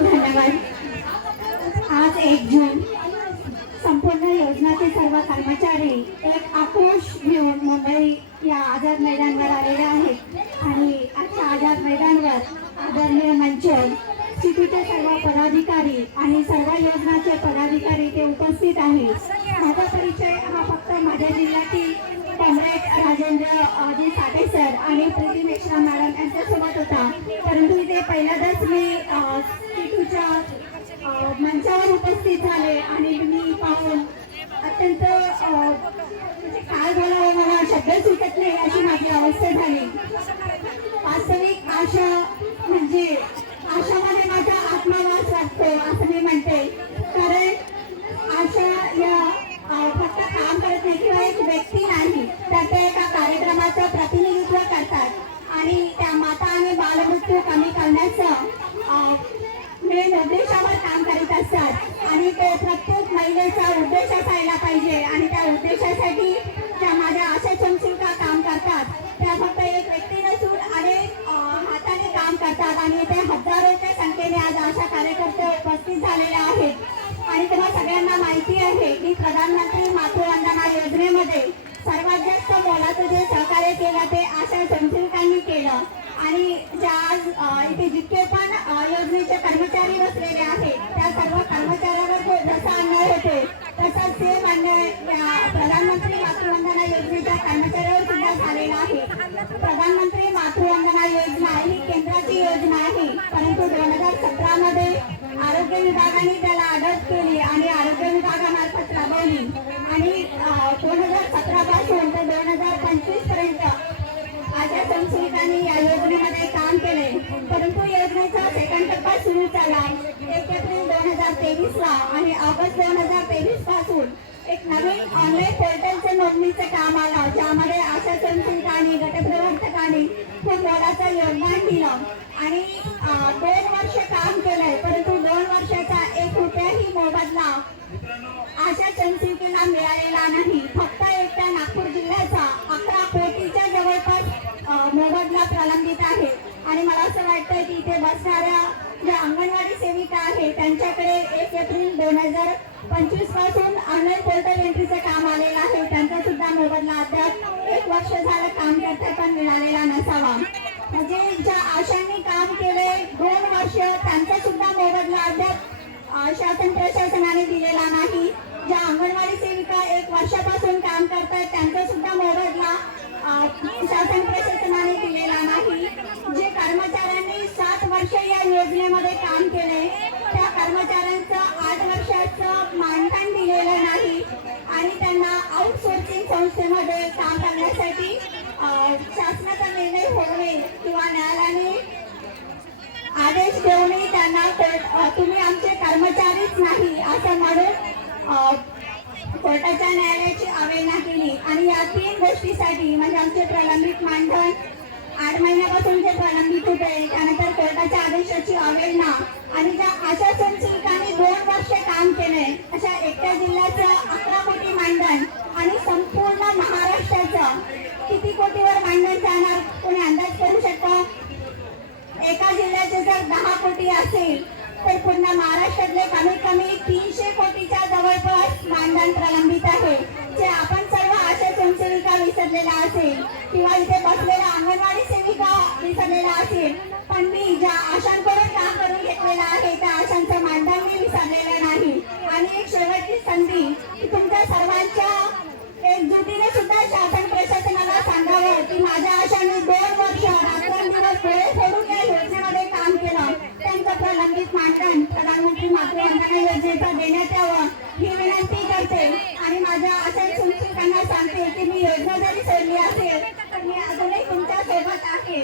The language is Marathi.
धन्यवाद. आज 1 जून संपूर्ण योजनाचे सर्व कर्मचारी एक आक्रोश घेऊन मुंबई या आझाद मैदानावर आलेले आहेत आणि आजच्या आझाद मैदानावर आदरणीय मंच सिटीचे सर्व पदाधिकारी आणि सर्व योजनाचे पदाधिकारी ते उपस्थित आहेत. माझा परिचय हा फक्त माझ्या जिल्ह्यातील कॉम्रेड राजेंद्र जी साठे सर आणि प्रीती मेश्रा मॅडम यांच्यासोबत होता, परंतु इथे पहिल्यांदाच मी सिटीच्या मंचावर उपस्थित झाले आणि तुम्ही पाहून अत्यंत काय बोलावं मला शब्द सुचत नाही अशी माझी अवस्था झाली. वास्तविक आशा म्हणजे आशामध्ये माझा आत्मविश्वास वाटतो असं मी म्हणते, कारण आशा या फक्त काम करत नाही किंवा एक व्यक्ती नाही, तर ते एका कार्यक्रमाचं प्रतिनिधित्व करतात आणि त्या माता आणि बालमृत्यू कमी करण्याचं मेन उद्देशावर काम करीत असतात आणि ते प्रत्येक महिलेचा उद्देश असायला पाहिजे आणि त्या उद्देशासाठी ज्या माझ्या आशा चमचिका काम करतात त्या फक्त एक व्यक्ती नसून अनेक हाताने काम करतात आणि ते हजारोच्या संख्येने आज आशा कार्यकर्ते उपस्थित झालेले आहेत. आणि तुम्हाला सगळ्यांना माहिती आहे की प्रधानमंत्री मातृवंदना योजनेमध्ये सर्वात जास्त मोलाचं जे सहकार्य केलं ते आशा चमचिकांनी केलं आणि ज्या आज इथे जितके पण योजनेचे कर्मचारी बसलेले आहेत त्या सर्व कर्मचाऱ्यांवर जसा अन्याय होते तसाच सेम अन्याय या प्रधानमंत्री मातृवंदना योजनेच्या कर्मचाऱ्यावर सुद्धा झालेला आहे. प्रधानमंत्री मातृवंदना योजना ही केंद्राची योजना आहे, परंतु 2017 मध्ये आरोग्य विभागाने त्याला अडट केली आणि आरोग्य विभागामार्फत राबवली आणि 2017 पासून ते 2025 पर्यंत आशा संस्थांनी या योजनेमध्ये काम केले. परंतु योजनेचा सेकंड टप्पा सुरू झाला 1 एप्रिल 2023 ला आणि ऑगस्ट 2023 पासून एक नवीन ऑनलाईन पोर्टलचे नोंदणीचे काम आलं, ज्यामध्ये आशा संस्थांनी गटप्रवर्तकांनी खूप मोलाचं योगदान दिलं आणि 2 वर्ष काम केलंय, परंतु 2 वर्षाचा 1 रुपयाही मोबदला आशा संस्थेला मिळालेला नाही. फक्त एकट्या नागपूर जिल्ह्याचा 11 कोटीच्या जवळपास मोबदला प्रलंबित आहे आणि मला असं वाटतं की इथे बसणाऱ्या ज्या अंगणवाडी सेविका आहेत त्यांच्याकडे 1 एप्रिल 2025 पासून ऑनलाईन पोर्टल एंट्रीचं काम आलेलं आहे, त्यांचा सुद्धा मोबदला अद्याप 1 वर्ष झालं काम करता पण मिळालेला नसावा. म्हणजे ज्या आशांनी काम केले 2 वर्ष त्यांचा सुद्धा मोबदला अद्याप शासन प्रशासनाने दिलेला नाही. ज्या अंगणवाडी सेविका 1 वर्षापासून काम करतात त्यांचा सुद्धा मोबदला शासन प्रशासनाने दिलेला नाही. जे कर्मचाऱ्यांनी 7 वर्ष या योजनेमध्ये काम केले त्या कर्मचाऱ्यांचं 8 वर्षाचं मानधन दिलेलं नाही आणि त्यांना आउटसोर्सिंग संस्थेमध्ये काम करण्यासाठी शासनाचा निर्णय होणे किंवा न्यायालयाने आदेश देऊनही त्यांना तुम्ही आमचे कर्मचारीच नाही असं म्हणून कोर्टाच्या न्यायालयाची अवहेलना केली आणि या 3 गोष्टीसाठी म्हणजे आमचे प्रलंबित मानधन 8 महिन्यापासून जे प्रलंबित होते, त्यानंतर कोर्टाच्या आदेशाची अवहेलना आणि ज्या आशा संस्थांनी 2 वर्ष काम केले अशा एकट्या जिल्ह्याचं 11 कोटी मानधन आणि संपूर्ण महाराष्ट्राचं किती कोटीवर मानधन जाणार कोणी अंदाज करू शकतो? एका जिल्ह्याचे जर 10 कोटी असेल तर पूर्ण महाराष्ट्रातले कमीत कमी 300 कोटीच्या जवळपास मानधन प्रलंबित आहे, जे आपण सर्व आशा स्वयंसेविका विसरलेला असेल किंवा इथे बसलेल्या अंगणवाडी सेविका विसरलेला असेल, पण मी ज्या आशांकडून काम करून घेतलेलं आहे त्या आशांचं मानधन मी विसरलेलं नाही. आणि एक शेवटची संधी की तुमच्या सर्वांच्या एकजुटीने सुद्धा शासन प्रशासनाला सांगावं की माझ्या आशांनी 2 वर्ष रात्रंदिवस डोळे सोडून या योजनेमध्ये काम केलं, त्यांचं प्रलंबित मानधन प्रधानमंत्री मातृवंदना योजनेचा देण्यात यावं ही विनंती करते. आणि माझ्या आशा संस्थांना सांगते की मी योजना जरी सोडली असेल तर मी अजूनही तुमच्या सोबत आहे.